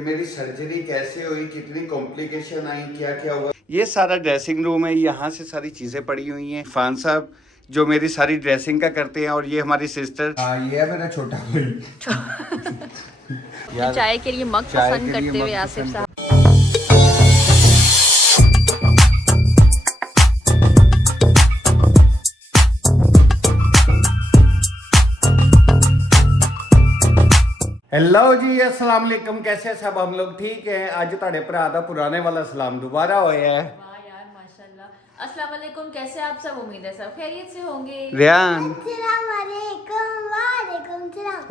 मेरी सर्जरी कैसे हुई, कितनी कॉम्प्लिकेशन आई, क्या क्या हुआ। ये सारा ड्रेसिंग रूम है, यहाँ से सारी चीजें पड़ी हुई हैं। इरफान साहब जो मेरी सारी ड्रेसिंग का करते हैं, और ये हमारी सिस्टर, हाँ ये है मेरा छोटा भाई। चाय के लिए मग पसंद करते हुए आसिफ साहब। हेलो जी, अस्सलाम वालेकुम। कैसे हैं सब? हम लोग ठीक हैं। आज ਤੁਹਾਡੇ ਭਰਾ ਦਾ पुराने वाला सलाम दोबारा होया है। वाह यार माशाल्लाह। अस्सलाम वालेकुम, कैसे आप सब? उम्मीद है सब खैरियत से होंगे। रियान,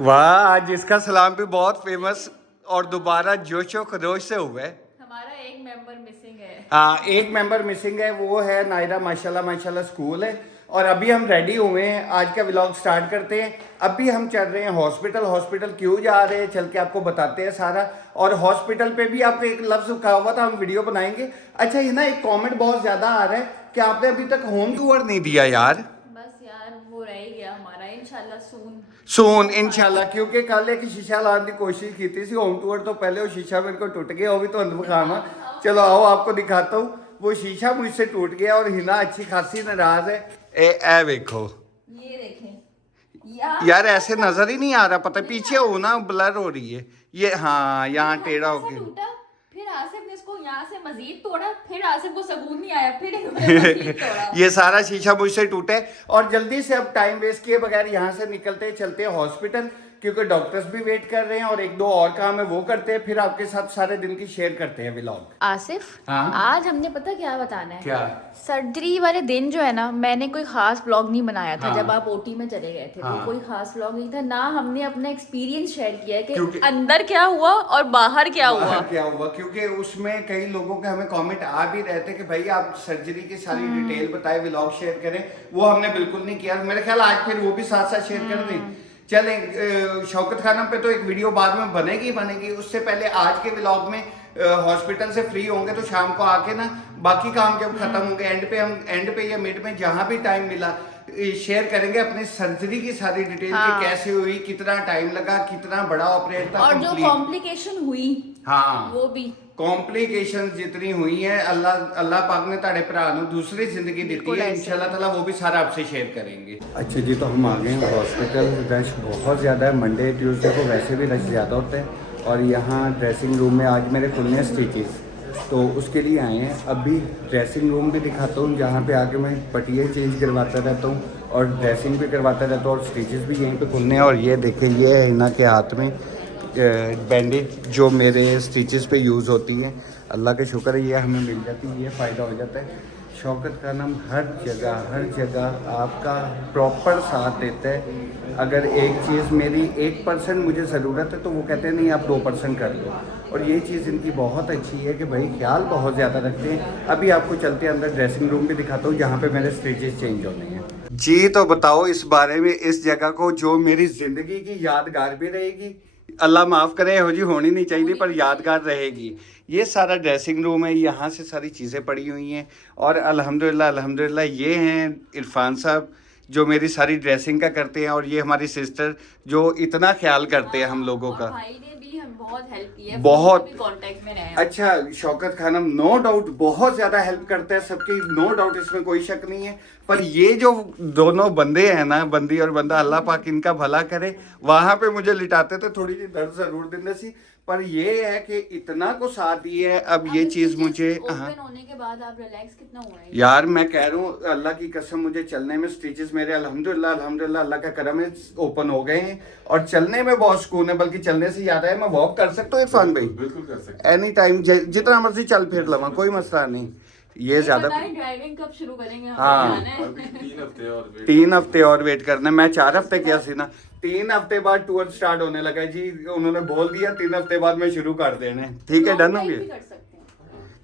वाह, आज इसका सलाम भी बहुत फेमस और दोबारा जोशो खरोश से हुआ है। हमारा एक मेंबर मिसिंग है। हाँ, एक मेंबर मिसिंग है, वो है नायरा। माशाल्लाह माशाल्लाह स्कूल है। और अभी हम रेडी हुए हैं, आज का व्लॉग स्टार्ट करते हैं। अभी हम चल रहे हैं हॉस्पिटल। हॉस्पिटल क्यों जा रहे हैं, चल के आपको बताते हैं सारा। और हॉस्पिटल पे भी आपको एक लफ्ज कहा हुआ था, हम वीडियो बनाएंगे। अच्छा, ये ना एक कमेंट बहुत ज्यादा आ रहा है कि आपने अभी तक होम टूर नहीं दिया यार। बस यार वो रह ही गया हमारा, इंशाल्लाह सून इंशाल्लाह। क्योंकि कल एक शीशा लाने की कोशिश की थी होम टूर तो पहले, वो शीशा मेरे को टूट गया, वो भी तो दिखाना। चलो आओ आपको दिखाता हूँ। वो शीशा मुझसे टूट गया और हिना अच्छी खासी नाराज है। ए देखो, ये देखें यार ऐसे नजर ही नहीं आ रहा, पता पीछे हो ना, ब्लर हो रही है ये। हाँ, यहाँ टेढ़ा हो गया। टूटा, फिर आसिफ ने इसको यहाँ से मजीद तोड़ा, फिर आसिफ को सुकून नहीं आया, फिर इन्होंने मजीद तोड़ा। ये सारा शीशा मुझसे टूटे। और जल्दी से अब टाइम वेस्ट किए बगैर यहाँ से निकलते चलते हैं हॉस्पिटल, क्योंकि डॉक्टर्स भी वेट कर रहे हैं और एक दो और काम है वो करते हैं, फिर आपके साथ सारे दिन की शेयर करते हैं व्लॉग। आसिफ, हाँ? आज हमने पता क्या बताना है? क्या? सर्जरी वाले दिन जो है ना, मैंने कोई खास व्लॉग नहीं बनाया था। हाँ। जब आप ओटी में चले गए थे हाँ। तो कोई खास व्लॉग नहीं था ना। हमने अपना एक्सपीरियंस शेयर किया है कि क्योंकि अंदर क्या हुआ और बाहर क्या हुआ। क्या हुआ, क्योंकि उसमें कई लोगों के हमें कमेंट आ भी रहे थे कि भाई आप सर्जरी की सारी डिटेल बताए, व्लॉग शेयर करें। वो हमने बिल्कुल नहीं किया। मेरे ख्याल आज फिर वो भी साथ साथ शेयर कर दें। चलें, शौकत खानम पे तो एक वीडियो बाद में बनेगी। उससे पहले आज के व्लॉग में हॉस्पिटल से फ्री होंगे तो शाम को आके ना बाकी काम जब खत्म होंगे, एंड पे या मिड में जहां भी टाइम मिला शेयर करेंगे अपनी सर्जरी की सारी डिटेल। हाँ। कि कैसे हुई, कितना टाइम लगा, कितना बड़ा ऑपरेट था, और जो कॉम्प्लिकेशन हुई, हाँ वो भी कॉम्प्लिकेशन जितनी हुई है, अल्लाह पाक ने ताड़े भरा नु दूसरी जिंदगी दी है। इंशाल्लाह ताला वो भी सारा आपसे शेयर करेंगे। अच्छा जी, तो हम आ गए हैं हॉस्पिटल। रश बहुत ज़्यादा है, मंडे ट्यूसडे को वैसे भी रश ज़्यादा होता है। और यहाँ ड्रेसिंग रूम में आज मेरे खुलने हैं स्टिचेस, तो उसके लिए आए हैं। अभी ड्रेसिंग रूम भी दिखाता हूँ, जहाँ पे आके मैं पट्टियाँ चेंज करवाता रहता हूँ और ड्रेसिंग भी करवाता रहता हूँ, और स्टिचेस भी यहीं पे खुलने हैं। और ये देखें, ये है इना के हाथ में बैंडेज जो मेरे स्टिचेस पे यूज़ होती है। अल्लाह का शुक्र है ये हमें मिल जाती है, ये फ़ायदा हो जाता है। शौकत खानम हर जगह आपका प्रॉपर साथ देता है। अगर एक चीज़ मेरी 1% मुझे ज़रूरत है तो वो कहते हैं नहीं आप 2% कर लो। और ये चीज़ इनकी बहुत अच्छी है कि भाई ख्याल बहुत ज़्यादा रखते हैं। अभी आपको चलते अंदर ड्रेसिंग रूम भी दिखाता हूँ, जहाँ पे मेरे स्टिचेस चेंज होने हैं। जी, तो बताओ इस बारे में, इस जगह को जो मेरी ज़िंदगी की यादगार भी रहेगी, अल्लाह माफ़ करे, हो जी होनी नहीं चाहिए पर यादगार रहेगी। ये सारा ड्रेसिंग रूम है, यहाँ से सारी चीज़ें पड़ी हुई हैं। और अल्हम्दुलिल्लाह ये हैं इरफान साहब जो मेरी सारी ड्रेसिंग का करते हैं, और ये हमारी सिस्टर जो इतना ख्याल करते हैं हम लोगों का। भाई ने भी हम बहुत हेल्प की है, बहुत कांटेक्ट में रहे। अच्छा, शौकत खानम नो डाउट बहुत ज़्यादा हेल्प करते हैं सबकी, नो डाउट, इसमें कोई शक नहीं है। पर ये जो दोनों बंदे हैं ना, बंदी और बंदा, अल्लाह पाक इनका भला करे। वहाँ पे मुझे लिटाते थे, थोड़ी सी दर्द ज़रूर देने सी, पर ये है कि इतना को साथ दिए है। अब ये चीज़ मुझे ओपन होने के बाद आप रिलैक्स कितना हुआ है यार, मैं कह रहा हूँ अल्लाह की कसम, मुझे चलने में स्टिचेस मेरे अल्हम्दुलिल्लाह अल्लाह का करम है ओपन हो गए हैं और चलने में बहुत सुकून है। बल्कि चलने से याद है, मैं वॉक कर सकता हूँ इरफान भाई, बिल्कुल कर सकते एनी टाइम, जितना मर्जी चल फिर लवा, कोई मसला नहीं। ये ज्यादा ड्राइविंग कब शुरू करेंगे? हाँ, अभी 3 हफ्ते और वेट 3 हफ्ते और वेट करना। मैं 4 हफ्ते किया सी ना, 3 हफ्ते बाद टूर स्टार्ट होने लगा जी। उन्होंने बोल दिया 3 हफ्ते बाद मैं शुरू कर देने। ठीक है, डन हो गया।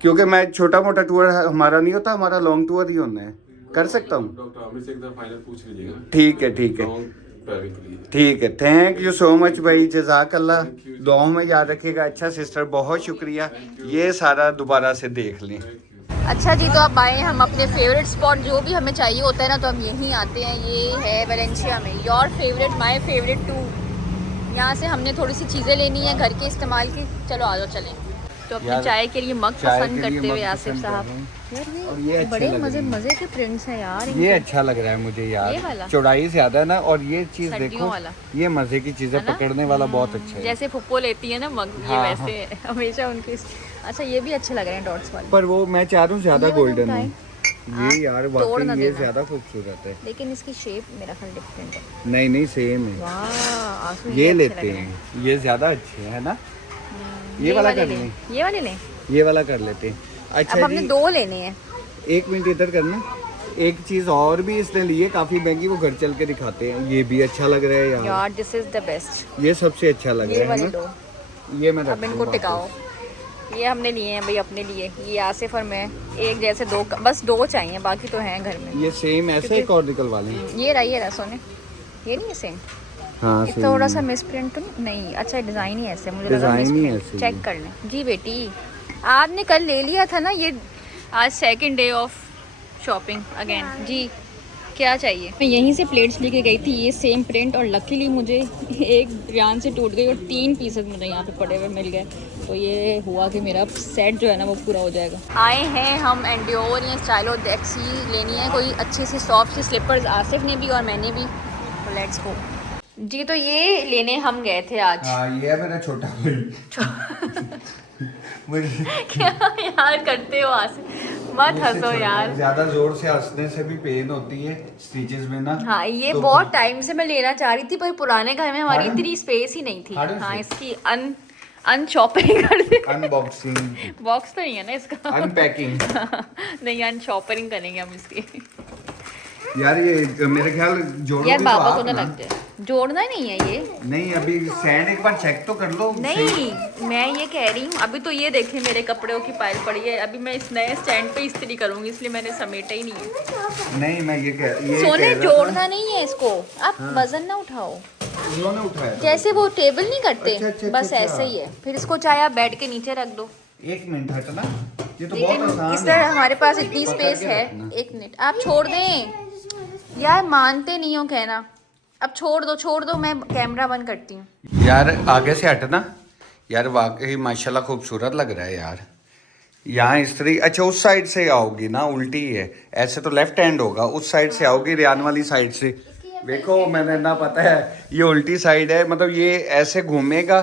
क्योंकि मैं छोटा मोटा टूर हमारा नहीं होता, हमारा लॉन्ग टूर ही होना है, कर सकता हूँ। डॉक्टर आमिर से एक बार फाइनल पूछ लीजिएगा। ठीक है ड्राइविंग के लिए ठीक है, थैंक यू सो मच भाई, जज़ाकल्लाह। दुआओं में याद रखिएगा। अच्छा सिस्टर, बहुत शुक्रिया। ये सारा दोबारा से देख लें। अच्छा जी, तो अब आए हम अपने फेवरेट स्पॉट, जो भी हमें चाहिए होता है ना तो हम यहीं आते हैं। ये है वेलेंशिया में your favourite my favourite too. यहाँ से हमने थोड़ी सी चीज़ें लेनी है घर के इस्तेमाल की। चलो आ जाओ चलें। तो अपनी यार, चाय के लिए मग चाय पसंद के लिए करते हुए मग आसिफ पसंद साहब। कर रहे हैं। यार और ये अच्छे बड़े लग मजे रहे हैं। मजे के प्रिंट्स हैं यार ये इनके। अच्छा लग रहा है मुझे यार, ये वाला? चौड़ाई ज्यादा है ना, और ये चीज सर्दियों देखो, वाला। ये मजे की चीजें है ना? पकड़ने वाला बहुत अच्छा है। जैसे फुप्पो लेती है ना मग, ये हाँ, वैसे हमेशा उनके। अच्छा ये भी अच्छे लग रहे हैं डॉट्स वाले। पर वो मैं चाह रहा हूँ ज्यादा ये वाला गोल्डन उठाएं। हो। ये यार तोड़ ना वाकई ये देना। ज्यादा खूबसूरत है। लेकिन इसकी शेप मेरा ख्याल डिफरेंट है। नहीं नहीं सेम है। वाह आंसू ये अच्छे लेते लग रहे हैं, ये ज्यादा अच्छे है ना। ये ये वाला वाले कर लें। लें, ये वाले लें। ये वाला कर लेते हैं। अब अच्छा हमने जी, 2 लेने हैं। एक मिनट इधर करना। एक चीज और भी इसने ली है, काफी महंगी, वो घर चल के दिखाते हैं। ये भी अच्छा लग रहा है यार, यार दिस इज द बेस्ट। ये सबसे अच्छा लग ये रहा वाले है दो। ना। ये मैं अब रख इनको दूँ टिकाओ। वापस। ये हमने लिए हैं भाई अपने लिए। ये आसिफ और मैं एक जैसे 2, बस 2 चाहिए, बाकी तो हैं घर में। ये सेम ऐसे क्योंकि- एक और निकलवा लें। ये रहा सोने। ये नहीं है सेम। हाँ ये same थोड़ा है। सा मिस प्रिंट तो नहीं। अच्छा डिजाइन ही ऐसे, मुझे लगा डिजाइन ही मिस ऐसे चेक ही। कर लें जी बेटी। आपने कल ले लिया था ना ये। आज second day of shopping again जी। क्या चाहिए? मैं यहीं से प्लेट्स लेके गई थी, ये सेम प्रिंट, और लकीली मुझे एक रियान से टूट गई और 3 पीसेस मुझे यहाँ पे पड़े हुए मिल गए। तो ये हुआ कि मेरा सेट जो है ना वो पूरा हो जाएगा। आए हैं हम एंडियोर या स्टाइलो डेक्सी लेनी है, कोई अच्छी सी सॉफ्ट सी स्लीपर्स आसिफ ने भी और मैंने भी। तो लेट्स गो जी। तो ये लेने हम गए थे आज। हाँ ये है मेरा छोटा भाई। मुझे क्या यार करते हो आसिफ, मत मुझसे हंसो छोटा है। यार। ज्यादा जोर से हंसने से भी पेन होती है स्टिचेस में ना। हाँ ये तो बहुत टाइम से मैं लेना चाह रही थी, पर पुराने घर में हमारी हार्डन? इतनी स्पेस ही नहीं थी। हार्डन हाँ से? इसकी अनशॉपिंग कर दे। अनबॉक्सिंग, बॉक्स तो नहीं है ना इसका। अनपैकिंग। नहीं अनशॉपिंग करेंगे हम इसकी। यार ये मेरे ख्याल जोड़ोगे यार तो बाबा आप को ना ना। लग जाए। जोड़ना नहीं है ये। नहीं अभी सैंड एक बार चेक तो कर लो। सही। नहीं मैं ये कह रही हूँ, अभी तो ये देखें मेरे कपड़ों की पाइल पड़ी है। अभी मैं इस नए स्टैंड पे इस्त्री करूंगी, इसलिए मैंने समेटा ही नहीं है। नहीं मैं ये सोने कह रहा जोड़ना नहीं है इसको, आप वजन ना उठाओ। था। उन्होंने उठाया था। जैसे वो टेबल नहीं करते, अच्छा, अच्छा, बस अच्छा, ऐसे ही है। फिर इसको चाहे आप बेड के नीचे रख दो। एक मिनट हटना, ये तो लेकिन बहुत आसान इस तरह है। हमारे पास इतनी पकड़ स्पेस के है। रखना। 1 मिनट आप छोड़ दें यार, मानते नहीं हो कहना। अब छोड़ दो, मैं कैमरा बंद करती हूँ। यार आगे से हटना। यार वाकई माशाल्लाह खूबसूरत लग रहा है यार। यहाँ स्त्री अच्छा उस साइड से आओगी ना, उल्टी है। ऐसे तो लेफ्ट हैंड होगा, उस साइड से आओगी रियान वाली साइड से। देखो मैंने ना पता है ये उल्टी साइड है, मतलब ये ऐसे घूमेगा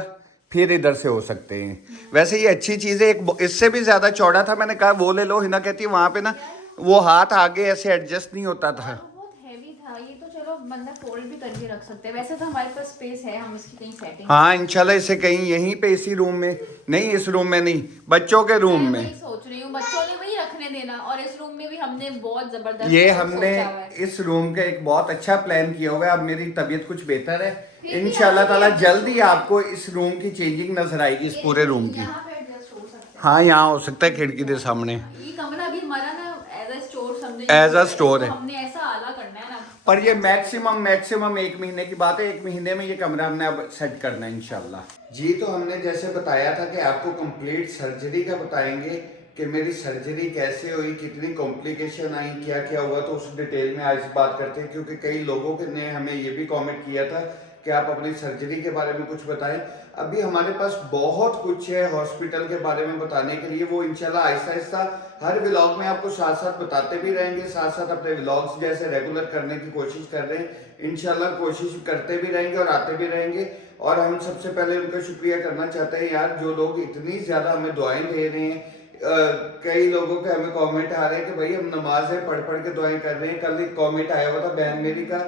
फिर इधर से हो सकते हैं। वैसे ये अच्छी चीज़ है। एक इससे भी ज़्यादा चौड़ा था, मैंने कहा वो ले लो। हिना कहती है वहाँ पे ना वो हाथ आगे ऐसे एडजस्ट नहीं होता था। बहुत हैवी था ये तो। चलो बंदा फोल्ड भी करके रख सकते हैं। वैसे तो हमारे पास स्पेस है, हम इसकी कहीं सेटिंग। हाँ इंशाल्लाह इसे कहीं यहीं पे इसी रूम में, नहीं इस रूम में नहीं, बच्चों के रूम मैं में। वही सोच रही हूँ, बच्चों ने वही रखने देना। और इस रूम में भी हमने बहुत जबरदस्त ये सोचा हमने हुआ है। इस रूम का एक बहुत अच्छा प्लान किया हुआ है। अब मेरी तबीयत कुछ बेहतर है, फिर भी इंशाल्लाह यहाँ ताला पे जल्द ही आपको इस रूम की चेंजिंग नजर आएगी, इस पूरे रूम की। यहाँ पे एडजस्ट हो सकता हाँ यहाँ हो सकता है खिड़की के सामने। है। ये कमरा भी हमारा ना एज अ स्टोर समझे। As a store है। हमने ऐसा आला करना है ना। पर ये मैक्सिमम 1 महीने की बात है। 1 महीने में ये कमरा हमने अब सेट करना है इंशाल्लाह। जी तो हमने जैसे बताया था कि आपको कंप्लीट सर्जरी का बताएंगे कि मेरी सर्जरी कैसे हुई, कितनी कॉम्प्लिकेशन आई, क्या क्या हुआ, तो उस डिटेल में आज बात करते हैं। क्योंकि कई लोगों ने हमें ये भी कमेंट किया था कि आप अपनी सर्जरी के बारे में कुछ बताएं। अभी हमारे पास बहुत कुछ है हॉस्पिटल के बारे में बताने के लिए, वो इंशाल्लाह आहिस्ता आहिस्ता हर व्लॉग में आपको साथ साथ बताते भी रहेंगे। साथ साथ अपने व्लॉग्स जैसे रेगुलर करने की कोशिश कर रहे हैं, इंशाल्लाह कोशिश करते भी रहेंगे और आते भी रहेंगे। और हम सबसे पहले उनका शुक्रिया करना चाहते हैं यार, जो लोग इतनी ज्यादा हमें दुआएं दे रहे हैं। कई लोगों के हमें कमेंट आ रहे हैं कि भाई हम नमाजें पढ़ पढ़ के दुआएं कर रहे हैं। कल एक कमेंट आया हुआ था बहन मेरी का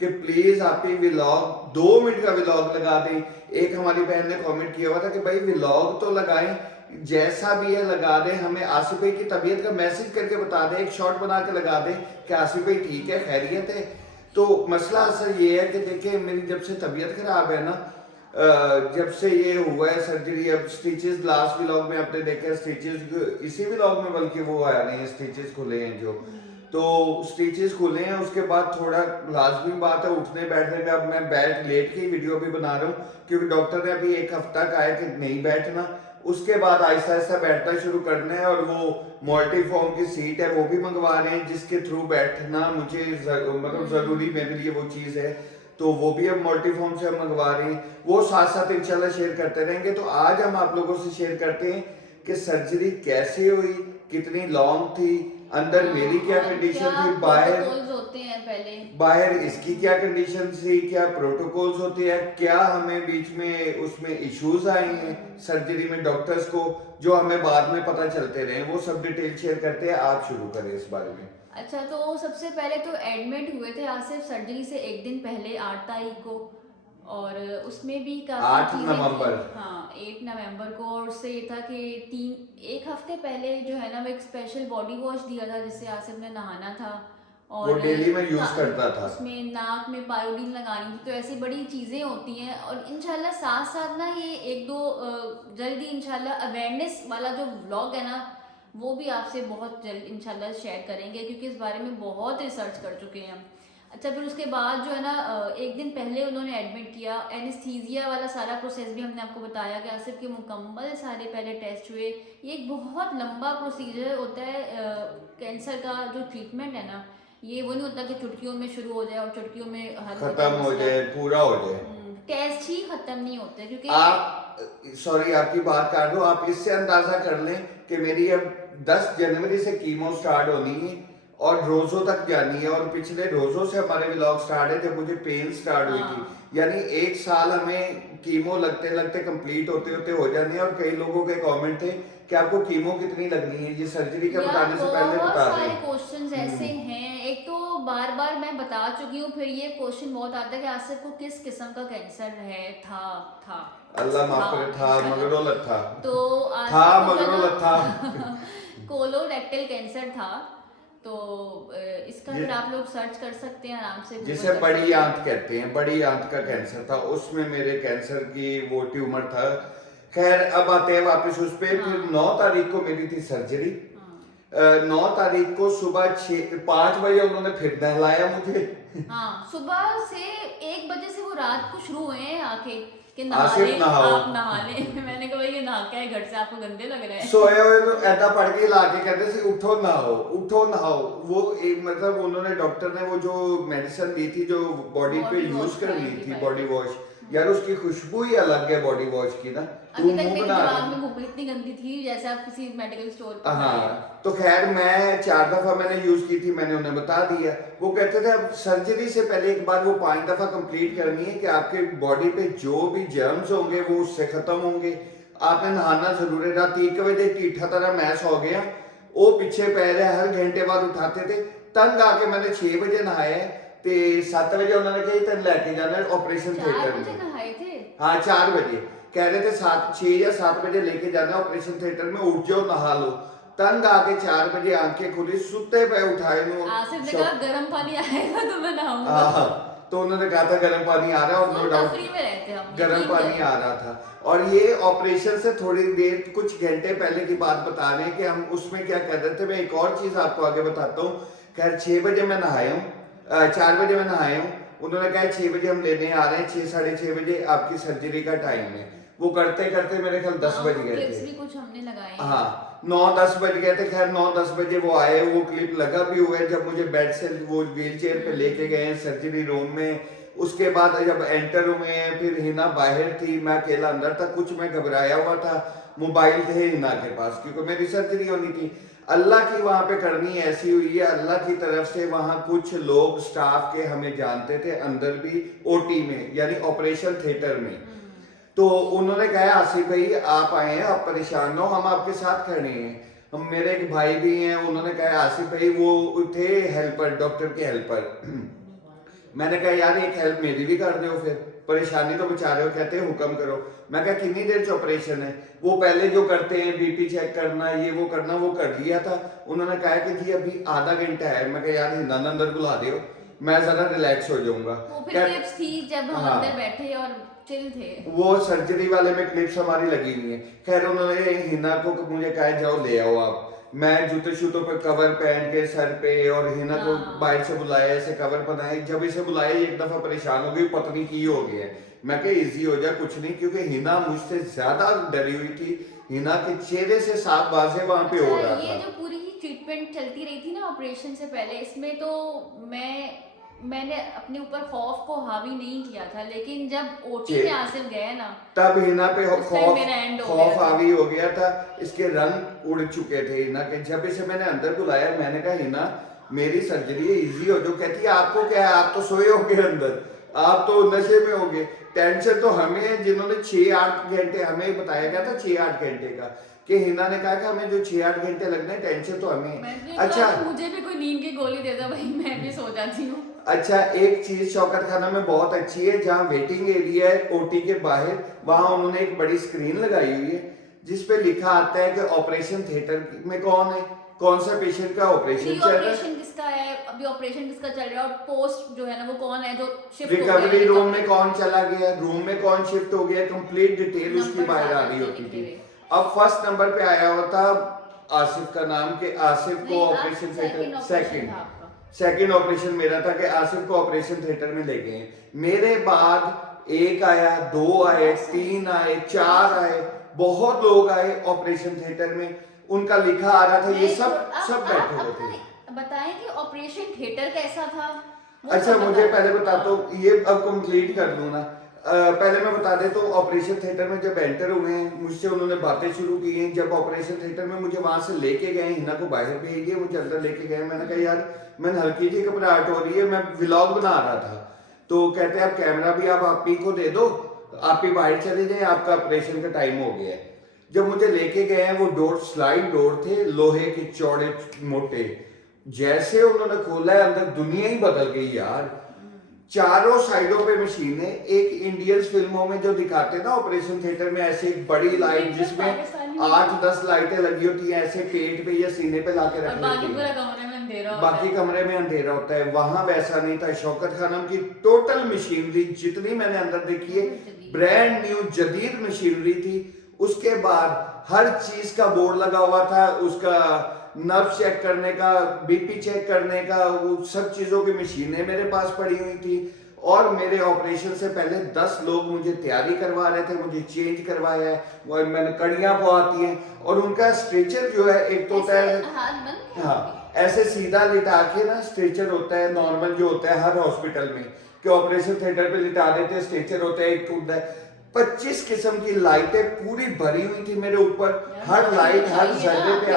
कि प्लीज आप ये व्लॉग 2 मिनट का व्लॉग लगा दें। एक हमारी बहन ने कमेंट किया हुआ था कि भाई व्लॉग तो लगाएं, जैसा भी है लगा दें, हमें आसिफ भाई की तबीयत का मैसेज करके बता दें, एक शॉट बना के लगा दें कि आसिफ भाई ठीक है, खैरियत है। तो मसला असल ये है कि देखिए मेरी जब से तबीयत खराब है ना, जब से ये हुआ है सर्जरी, अब स्टिचेस लास्ट व्लॉग में आपने देखा स्टिचेस, इसी व्लॉग में बल्कि वो आ रहे हैं स्टिचेस खुले हैं जो, तो स्टिचेस खुले हैं। उसके बाद थोड़ा लाजमी बात है उठने बैठने में। अब मैं बैठ लेट के वीडियो भी बना रहा हूँ क्योंकि डॉक्टर ने अभी 1 हफ्ता कहा है कि नहीं बैठना। उसके बाद आहिस्ता आहिस्ता बैठना शुरू करना है। और वो मल्टीफॉर्म की सीट है वो भी मंगवा रहे हैं जिसके थ्रू बैठना मुझे मतलब जरूरी मेरे लिए वो चीज़ है। तो वो भी हम मल्टीफॉर्म से हम मंगवा रहे हैं, वो साथ साथ इंशाल्लाह शेयर करते रहेंगे। तो आज हम आप लोगों से शेयर करते हैं कि सर्जरी कैसे हुई, कितनी लॉन्ग थी, अंदर मेरी क्या कंडीशन थी, बाहर होते हैं पहले, बाहर इसकी क्या कंडीशन थी, क्या प्रोटोकॉल्स होते हैं, क्या हमें बीच में उसमें इश्यूज आए हैं सर्जरी में डॉक्टर्स को, जो हमें बाद में पता चलते रहे, वो सब डिटेल शेयर करते हैं। आप शुरू करें इस बारे में। अच्छा, तो सबसे पहले तो एडमिट हुए थे आसिफ सर्जरी से एक दिन पहले 8 तारीख को, और उसमें भी काफी 8 चीजें नवंबर। थी। हाँ, 8 नवंबर को। और उससे ये था कि एक हफ्ते पहले जो है ना, वो एक स्पेशल बॉडी वॉश दिया था जिससे आसिफ ने नहाना था, और वो डेली में यूज करता था। उसमें नाक में पायोडीन लगानी थी। तो ऐसी बड़ी चीज़ें होती हैं। और इंशाल्लाह साथ साथ ना ये एक दो जल्दी इंशाल्लाह अवेयरनेस वाला जो व्लॉग है ना, वो भी आपसे बहुत जल्द इंशाल्लाह शेयर करेंगे, क्योंकि इस बारे में बहुत रिसर्च कर चुके हैं हम। अच्छा, फिर उसके बाद जो है ना, एक दिन पहले उन्होंने एडमिट किया। एनेस्थीसिया वाला सारा प्रोसेस भी हमने आपको बताया कि आसिफ के मुकम्मल सारे पहले टेस्ट हुए। ये एक बहुत लंबा प्रोसीजर होता है कैंसर का जो ट्रीटमेंट है ना, ये वो नहीं होता कि चुटकियों में शुरू हो जाए और चुटकियों में खत्म हो जाए, पूरा हो जाए। टेस्ट ही खत्म नहीं होते, क्योंकि आप सॉरी आपकी बात काट दो, आप इससे अंदाजा कर लें कि मेरी अब 10 जनवरी से कीमो स्टार्ट होनी है और रोजों तक जानी है, और पिछले रोजों से हमारे व्लॉग स्टार्ट है जब मुझे पेन स्टार्ट हुई थी। यानी 1 साल हमें कीमो लगते लगते कंप्लीट होते होते हो जाने हैं। और कई लोगों के कमेंट थे कि आपको कीमो कितनी लगनी है, ये सर्जरी के बताने से पहले बता बहुत सारे दें। क्वेश्चंस ऐसे हैं। एक तो बार बार मैं बता चुकी हूँ, फिर ये क्वेश्चन बहुत आता है कि आसिफ को किस किस्म का कैंसर है, था अल्लाह माफ करे, था मगर वो था, तो था मगर वो था कोलोरेक्टल कैंसर था। तो इसका फिर आप लोग सर्च कर सकते हैं आराम से, जिसे बड़ी आंत कहते हैं, बड़ी आंत का कैंसर था, उसमें मेरे कैंसर की वो ट्यूमर था। खैर अब आते हैं वापस उस पे। फिर 9 तारीख को मेरी थी सर्जरी। 9 तारीख को सुबह 5 बजे उन्होंने फिर नहलाया मुझे। हाँ, सुबह से 1 बजे से वो रात को शुरू हुए हैं आके कि आसिफ नहाओ, आप नहा लें। मैंने कहा ये नहा के घर से आपको गंदे लग रहे हैं। सोए हुए तो ऐसा पड़ के ला के कहते थे उठो नहाओ, उठो नहाओ। वो एक मतलब उन्होंने डॉक्टर ने वो जो मेडिसिन दी थी जो बॉडी पे यूज करनी थी, बॉडी वॉश, यार उसकी खुशबू ही अलग है बॉडी वॉश की ना। अभी तक मेरे दिमाग में घूम इतनी गंदी थी जैसे आप किसी मेडिकल स्टोर पर। हाँ, तो खैर मैं 4 दफा मैंने यूज की थी, मैंने उन्हें बता दिया। वो कहते थे अब सर्जरी से पहले एक बार वो 5 दफा कंप्लीट करनी है कि आपके बॉडी पे जो भी जर्म्स होंगे वो उससे खत्म होंगे। आपने नहाना जरूर है। रात 1 बजे टीठा तरह मैस हो गया, वो पीछे पैर है, हर घंटे बाद उठाते थे। तंग आके मैंने 6 बजे नहाया, ते 7 बजे उन्होंने कहा तेन लेके जाना ऑपरेशन थिएटर में। नहाए थे? हाँ 4 बजे कह रहे थे, 6 या 7 बजे लेके जाना ऑपरेशन थिएटर में, उठ जाओ नहा लो। तंग आके 4 बजे आंखें खुली, सुते पे उठाए आसिफ ने कहा गर्म पानी आएगा तो मैं नहाऊंगा। तो उन्होंने कहा था गर्म पानी आ रहा है, और नो डाउट गर्म पानी आ रहा था। और ये ऑपरेशन से थोड़ी देर कुछ घंटे पहले की बात बता रहे हैं कि हम उसमें क्या कर रहे थे। मैं एक और चीज आपको आगे बताता हूँ। खैर 6 बजे मैं नहाया हूँ, 4 बजे मैं नहाया हूँ। उन्होंने कहा 6 बजे हम लेने आ रहे हैं, 6 साढ़े 6 बजे आपकी सर्जरी का टाइम है। वो करते करते मेरे ख्याल 10 बज गए थे। भी कुछ हमने लगाए। हाँ 9-10 बज गए थे। खैर 9-10 बजे वो आए, वो क्लिप लगा भी हुआ है जब मुझे बेड से वो व्हील चेयर पे लेके गए हैं सर्जरी रूम में। उसके बाद जब एंटर हुए हैं, फिर हिना बाहर थी, मैं अकेला अंदर था। कुछ मैं घबराया हुआ था, मोबाइल थे हिना के पास क्योंकि मेरी सर्जरी होनी थी। अल्लाह की वहां पे करनी ऐसी हुई है, अल्लाह की तरफ से वहां कुछ लोग स्टाफ के हमें जानते थे अंदर भी, ओटी में यानी ऑपरेशन थिएटर में। तो उन्होंने कहा आसिफ भाई आप आए हैं, आप परेशान ना हो, हम आपके साथ खड़े हैं। हम मेरे एक भाई भी हैं, उन्होंने कहा आसिफ भाई वो थे हेल्पर, डॉक्टर के हेल्पर। मैंने कहा यार एक हेल्प मेरी भी कर दो, फिर परेशानी तो बचा रहे हो। कहते हैं हुक्म करो। मैं कहा कितनी देर से ऑपरेशन है? वो पहले जो करते हैं बीपी चेक करना, ये वो करना, वो कर लिया था। उन्होंने कहा कि जी अभी आधा घंटा है। मैं कहा यार हिंदा अंदर बुला दो, मैं जरा रिलैक्स हो जाऊंगा। वो फिर क्लिप्स थी जब हम अंदर बैठे और चिल थे। वो सर्जरी वाले में क्लिप्स हमारी लगी हुई है। खैर उन्होंने हिना को मुझे कहा जाओ ले आओ आप। मैं जूते शूतों पे कवर पहन के सर पे, और हिना को बाइक से बुलाया, ऐसे कवर बनाए। जब इसे बुलाया एक दफा परेशान हो गई, पत्नी की हो गया। मैं कहा इजी हो जा, कुछ नहीं, क्योंकि हिना मुझसे ज्यादा डरी हुई थी। हिना के चेहरे से साफ बाजें वहां पे हो रहा था। ये जो पूरी ट्रीटमेंट चलती रही थी ना ऑपरेशन से पहले, इसमें तो मैं मैंने अपने ऊपर खौफ को हावी नहीं किया था, लेकिन जब ओटी जी। में आसिफ गए ना, तब हिना पे उस time मेरा end हो खौफ गया था। हावी हो गया था। इसके रंग उड़ चुके थे हिना के। जब इसे मैंने अंदर बुलाया, मैंने कहा हिना मेरी सर्जरी है, इजी हो। जो कहती है आपको क्या है, आप तो सोए होगे अंदर, आप तो नशे में होगे। टेंशन तो हमें है, जिन्होंने 6-8 घंटे, हमें बताया गया था 6-8 घंटे का, कि हिना ने कहा कि हमें जो 6-8 घंटे लगने, टेंशन तो हमें है। मैंने अच्छा कहा, मुझे भी कोई नींद की गोली दे दो भाई, मैं भी सो जाती हूँ। अच्छा, एक चीज शौकत खाना में बहुत अच्छी है, जहाँ वेटिंग एरिया है ओटी के बाहर, वहां उन्होंने एक बड़ी स्क्रीन लगाई हुई है जिसपे लिखा आता है कि ऑपरेशन थिएटर में कौन है, कौन सा पेशेंट का ऑपरेशन प्री चल रहा है, ऑपरेशन किसका है, अभी ऑपरेशन किसका चल रहा है, और पोस्ट जो है ना वो कौन है जो शिफ्ट हो रिकवरी गया, रूम में कौन चला गया, रूम में कौन शिफ्ट हो गया, कंप्लीट डिटेल उसकी नंबर बाहर आ सारे रही होती लिखे थी। हुए। अब फर्स्ट नंबर पे आया हुआ था आसिफ का नाम, के आसिफ को नहीं, आज ऑपरेशन second थिएटर, operation था आपका। सेकंड ऑपरेशन मेरा था कि आसिफ को ऑपरेशन थिएटर में ले गए। मेरे बाद 1 आया, 2 आए, 3 आए, 4 आए, बहुत लोग आए ऑपरेशन थिएटर में। उनका लिखा आ रहा था, ये सब बैठे हुए थे। बताएं कि ऑपरेशन थिएटर कैसा था। वो अच्छा, सब मुझे बताओ। पहले बताता हूँ, ये अब कंप्लीट कर दूं ना। पहले मैं बता देता हूँ, ऑपरेशन थिएटर में जब एंटर हुए हैं, मुझसे उन्होंने बातें शुरू की हैं। जब ऑपरेशन थिएटर में मुझे वहां से लेके गए, हिना को बाहर भेज दिया, मुझे अंदर लेके गए। मैंने कहा यार मैंने हल्की सी घबराहट हो रही है, मैं व्लॉग बना रहा था। तो कहते हैं आप कैमरा भी आप ही को दे दो, आप ही बाहर चले जाए, आपका ऑपरेशन का टाइम हो गया है। जब मुझे लेके गए हैं, वो डोर स्लाइड डोर थे, लोहे के चौड़े मोटे। जैसे उन्होंने खोला है, अंदर दुनिया ही बदल गई यार। चारों साइडों पे मशीन है, एक इंडियन फिल्मों में जो दिखाते हैं ना ऑपरेशन थिएटर में, ऐसे एक बड़ी लाइट जिसमें 8-10 लाइटें लगी होती हैं, ऐसे पेट पे या सीने पे लाके और रख बाकी देती पूरा हैं। कमरे में अंधेरा होता बाकी है। कमरे में अंधेरा होता है, वहां वैसा नहीं था। शौकत खानम की टोटल मशीनरी जितनी मैंने अंदर देखी है, ब्रांड न्यू जदीद मशीनरी थी। उसके बाद हर चीज का बोर्ड लगा हुआ था, उसका नर्व चेक करने का, बीपी चेक करने का, वो सब चीजों की मशीनें मेरे पास पड़ी हुई थी। और मेरे ऑपरेशन से पहले 10 लोग मुझे तैयारी करवा रहे थे, मुझे चेंज करवाया है, वो मैंने कड़ियां पवाती हैं। और उनका स्ट्रेचर जो है, एक तो होता है, ऐसे हाथ बंद किया हाँ ऐसे सीधा लिटा के ना, स्ट्रेचर होता है नॉर्मल जो होता है हर हॉस्पिटल में, कि ऑपरेशन थिएटर पे लिटा देते हैं, स्ट्रेचर होता है, एक होता है। 25 किस्म की लाइटें पूरी भरी हुई थी मेरे ऊपर, हर लाइट हर जर्रे पे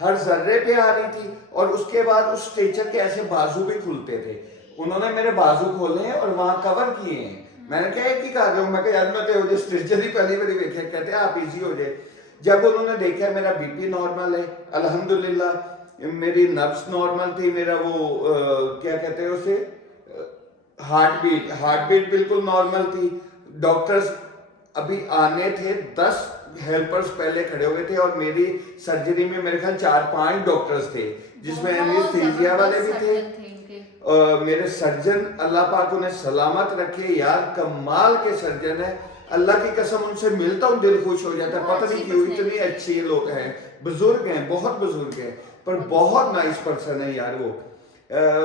हर जर्रे पे आ रही थी। और उसके बाद उस स्ट्रेचर के ऐसे बाजू भी खुलते थे। उन्होंने मेरे बाजू खोले हैं और वहां कवर किए हैं। मैंने कहा कि कर रहे हो, मैं यार मैं तो स्ट्रेचर ही पहली बार देखे। कहते हैं आप इजी हो जाए। जब उन्होंने देखा मेरा बीपी नॉर्मल है अल्हम्दुलिल्लाह, मेरी नब्स नॉर्मल थी, मेरा वो क्या कहते हैं उसे, हार्ट बीट बिल्कुल नॉर्मल थी। डॉक्टर्स अभी आने थे, 10 हेल्पर्स पहले खड़े हुए थे। और मेरी सर्जरी में मेरे ख्याल 4-5 डॉक्टर्स थे, जिसमें एनेस्थीसिया वाले भी थे। मेरे सर्जन, अल्लाह पाक उन्हें सलामत रखे यार, कमाल के सर्जन है। अल्लाह की कसम, उनसे मिलता हूँ दिल खुश हो जाता है। पता नहीं क्यों, इतने अच्छे लोग हैं, बुजुर्ग हैं, बहुत बुजुर्ग हैं, पर बहुत नाइस पर्सन है यार वो।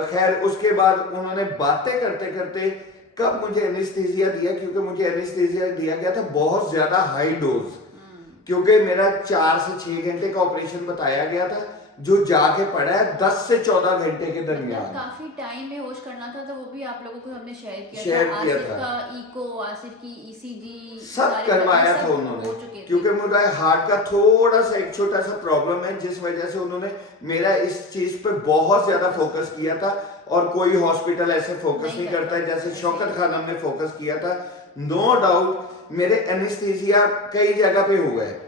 खैर उसके बाद उन्होंने बातें करते करते कब मुझे एनेस्थीसिया दिया, क्योंकि मुझे एनेस्थीसिया दिया गया था बहुत ज्यादा हाई डोज, क्योंकि मेरा 4 से 6 घंटे का ऑपरेशन बताया गया था, जो जाके पड़ा है 10 से 14 घंटे के दरमियान। काफी टाइम में होश करना था, तो वो भी आप लोगों को हमने शेयर किया शेयर था। था। का इको, आसिफ की ईसीजी सब करवाया था उन्होंने, क्योंकि मुझे हार्ट का थोड़ा सा एक छोटा सा प्रॉब्लम है, जिस वजह से उन्होंने मेरा इस चीज पे बहुत ज्यादा फोकस किया था। और कोई हॉस्पिटल ऐसे फोकस नहीं करता है जैसे शौकत खानम ने फोकस किया था। नो डाउट मेरे एनेस्थीसिया कई जगह पे हुआ है,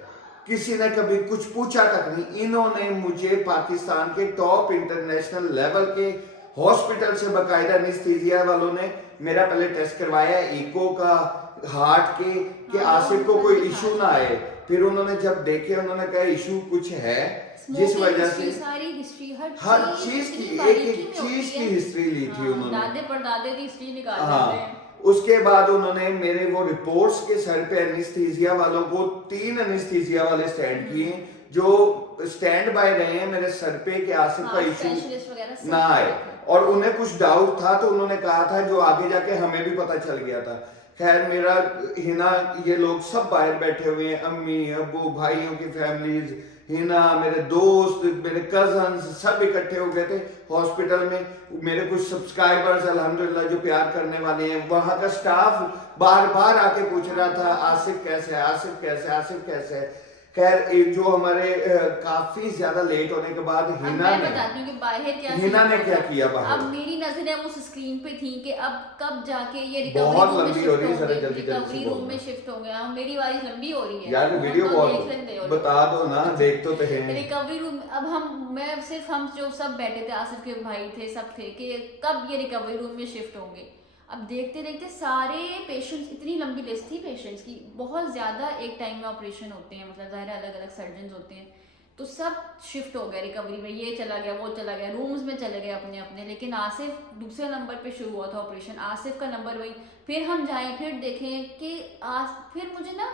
किसी ने कभी कुछ पूछा तक नहीं। इन्होंने मुझे पाकिस्तान के टॉप इंटरनेशनल लेवल के हॉस्पिटल से बकायदा एनेस्थीसिया वालों ने मेरा पहले टेस्ट करवाया इको का, हार्ट के, कि आसिफ को कोई इशू ना आए। फिर उन्होंने जब देखे, उन्होंने कहा इशू कुछ है, जिस वजह से सारी हिस्ट्री, हर चीज की एक चीज की हिस्ट्री ली थी उन्होंने। दादे परदादे की हिस्ट्री निकाल देते हाँ, हैं। उसके बाद उन्होंने मेरे वो रिपोर्ट्स के सर पे एनेस्थीसिया वालों को 3 एनेस्थीसिया वाले स्टैंड किए, जो स्टैंड बाय रहे हैं मेरे सर पे कि आसिफ का इशू ना आए। और उन्हें कुछ डाउट था, तो उन्होंने कहा था, जो आगे जाके हमें भी पता चल गया था खैर मेरा हिना ये लोग सब बाहर बैठे हुए हैं, अम्मी अब्बू भाइयों की फैमिलीज, हिना मेरे दोस्त मेरे कजन्स सब इकट्ठे हो गए थे हॉस्पिटल में। मेरे कुछ सब्सक्राइबर्स अल्हम्दुलिल्लाह जो प्यार करने वाले हैं, वहाँ का स्टाफ बार बार आके पूछ रहा था आसिफ कैसे है, आसिफ कैसे है, आसिफ कैसे है। खैर एक जो हमारे काफी ज्यादा लेट होने के बाद अब हिना मैं ने बताती हूँ कि बाहर क्या हिना ने सीन क्या हुआ था। किया बाहर। अब मेरी नजरें उस स्क्रीन पे थी कि अब कब जाके ये बहुत रिकवरी रूम में लंबी हो रही है, शिफ्ट जरा होंगे, जल्दी जल्दी रिकवरी से रूम बोलो। में शिफ्ट होंगे। अब मेरी आवाज लंबी हो रही है यार वीडियो तो बहुत देख लेते हो। बता दो ना, देख तो हैं। रिकवरी रूम अब मैं सिर्फ हम जो सब बैठे थे, आसिफ के भाई थे, सब थे कि कब ये रिकवरी रूम में शिफ्ट होंगे। अब देखते देखते सारे पेशेंट्स, इतनी लंबी लिस्ट थी पेशेंट्स की, बहुत ज़्यादा एक टाइम में ऑपरेशन होते हैं, मतलब ज़ाहिर अलग अलग सर्जन होते हैं, तो सब शिफ्ट हो गया रिकवरी में, ये चला गया वो चला गया, रूम्स में चले गए अपने अपने। लेकिन आसिफ दूसरे नंबर पे शुरू हुआ था ऑपरेशन, आसिफ का नंबर वही। फिर हम जाएं फिर देखें कि फिर मुझे ना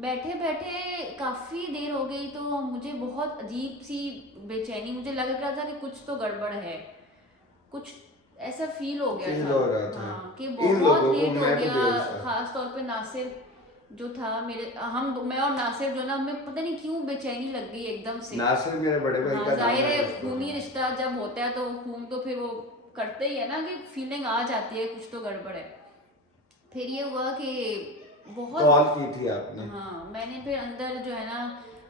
बैठे बैठे काफ़ी देर हो गई, तो मुझे बहुत अजीब सी बेचैनी, मुझे लग रहा था कि कुछ तो गड़बड़ है, कुछ ऐसा फील हो गया फील था। हो रहा था। हाँ, कि इन बहुत लोगों को लेट हो मैं भी गया, बेहोश था। खास तौर पे नासिर जो था मेरे, मैं और नासिर जो ना, हमें पता नहीं क्यों बेचैनी लग गई एकदम से। नासिर मेरे बड़े भाई हाँ, का नाम जाहिर है है। खूनी रिश्ता जब होता है तो खून तो फिर वो करते ही है ना, कि फीलिंग आ जाती है कुछ तो गड़बड़ है। फिर ये हुआ कि बहुत कॉल की थी आपने। हाँ, मैंने फिर अंदर जो है ना,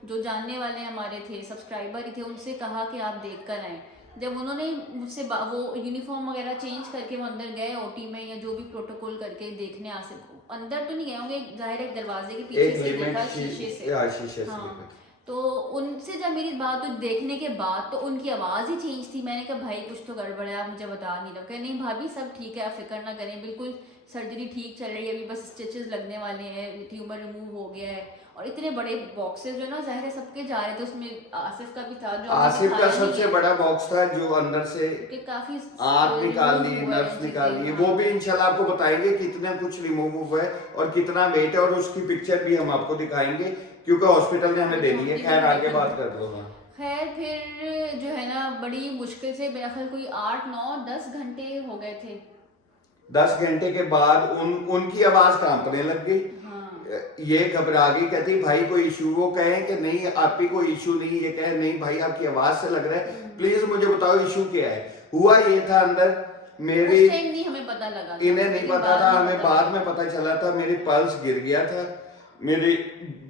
जो जानने वाले हमारे थे, सब्सक्राइबर ही थे, उनसे कहा कि आप देख कर आएँ। जब उन्होंने मुझसे वो यूनिफॉर्म वगैरह चेंज करके वो अंदर गए ओटी में, या जो भी प्रोटोकॉल करके देखने आ सकते, अंदर तो नहीं गए होंगे, जाहिर है दरवाजे के पीछे से देखा, शीशे से। शीशे से हाँ, तो उनसे जब मेरी बात हुई देखने के बाद, तो उनकी आवाज़ ही चेंज थी। मैंने कहा भाई कुछ तो गड़बड़ है, आप मुझे बता नहीं रहे। नहीं भाभी सब ठीक है, आप फिक्र ना करें, बिल्कुल सर्जरी ठीक चल रही है, अभी बस स्टिचेस लगने वाले हैं, ट्यूमर रिमूव हो गया है। और इतने बड़े बॉक्सेस जो ना, जाहिर है सबके जा रहे थे, उसमें आसिफ का भी था, जो आसिफ का सबसे बड़ा बॉक्स था जो अंदर से काफी आंत निकाल ली, नर्व्स निकाल ली, वो भी इंशाल्लाह आपको बताएंगे कितना कुछ रिमूव हुआ है और कितना वेट है, और उसकी पिक्चर भी हम आपको दिखाएंगे क्योंकि हॉस्पिटल ने हमें दे दी है। खैर आगे बात कर दो ना। खैर फिर जो है ना, बड़ी मुश्किल से मेरा ख्याल कोई 8, 9, 10 घंटे हो गए थे। 10 घंटे के बाद उनकी आवाज कांपने लग गई। ये घबरा गई, कहती भाई कोई इशू, वो कहें कि नहीं आप ही कोई इशू नहीं, ये कहे नहीं भाई आपकी आवाज से लग रहा है, प्लीज मुझे बताओ इशू क्या है। हुआ ये था अंदर मेरी, उस टाइम नहीं हमें पता लगा, इन्हें नहीं पता था, हमें बाद में पता चला था। मेरी पल्स गिर गया था, मेरी